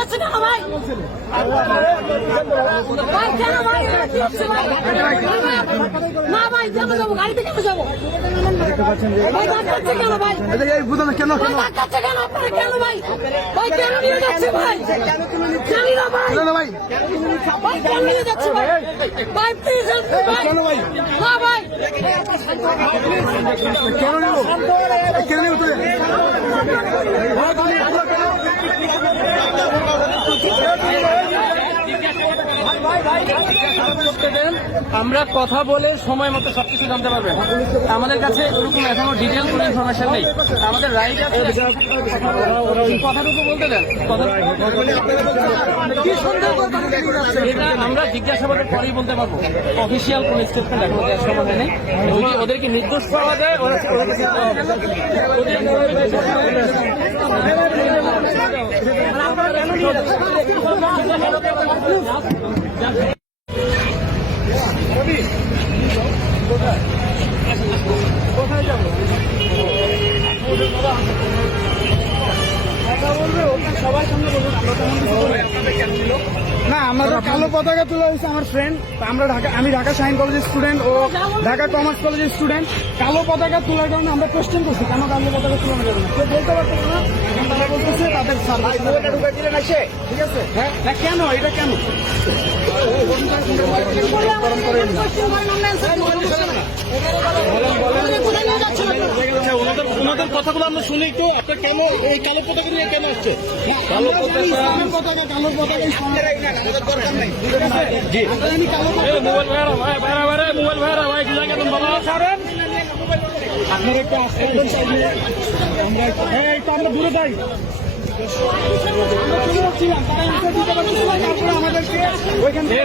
যাচ্ছে কেন ভাই? ভাই কেন ভাই? কি হচ্ছে ভাই? না ভাই কেন যাবো? গাড়িতে কেন যাবো? ভাই ডাকাচ্ছে কেন ভাই? কেন ডাকাচ্ছে কেন আপনারা? কেন ভাই? ভাই কেন নিয়ে যাচ্ছে ভাই? জানি না ভাই। ভাই ভাই কেন নিয়ে যাচ্ছে ভাই? ভাই প্লিজ ভাই। কেন ভাই? না ভাই কেন নেব কেন নেব তুই আমরা কথা বলে সময় মতো সবকিছু জানতে পারবেন। আমাদের কাছে ওরকম এখনো ডিটেল কোনো ইনফরমেশন নেই। আমাদের রাইট আছে, কথাটুকু বলতে দেন। কি সুন্দর এটা আমরা জিজ্ঞাসাবাদের পরেই বলতে পারবো। অফিসিয়াল কোন স্টেটমেন্ট এখন দেওয়ার সময় নেই। যদি ওদেরকে নির্দোষ পাওয়া যায় কোথায় যাবো সবাই সামনে বলুন। না আমাদের কালো পতাকা তোলা হয়েছে আমার ফ্রেন্ড। আমি ঢাকা শাহিন কলেজের স্টুডেন্ট ও ঢাকা কমার্স কলেজের স্টুডেন্ট। কালো পতাকা তোলার কারণে আমরা কোশ্চেন করছি কেন কালো পতাকা তোলানো যাবে না, কেউ বলতে পারতেছে না। এখন তারা বলতেছে তাদের ঠিক আছে হ্যাঁ কেন এটা কেন ওনাদের কথাগুলো আমরা শুনি। তো আপনার কেন এই কালো পতাকা নিয়ে কেন আসছে? কালো পতাকা কালো পতাকা জি মোবাইল ভাইরা ভাই কি জায়গা বাবা ছাড়েন। আপনার একটা আসতে আমরা দূরে যাই। আমাদেরকে ওইখান থেকে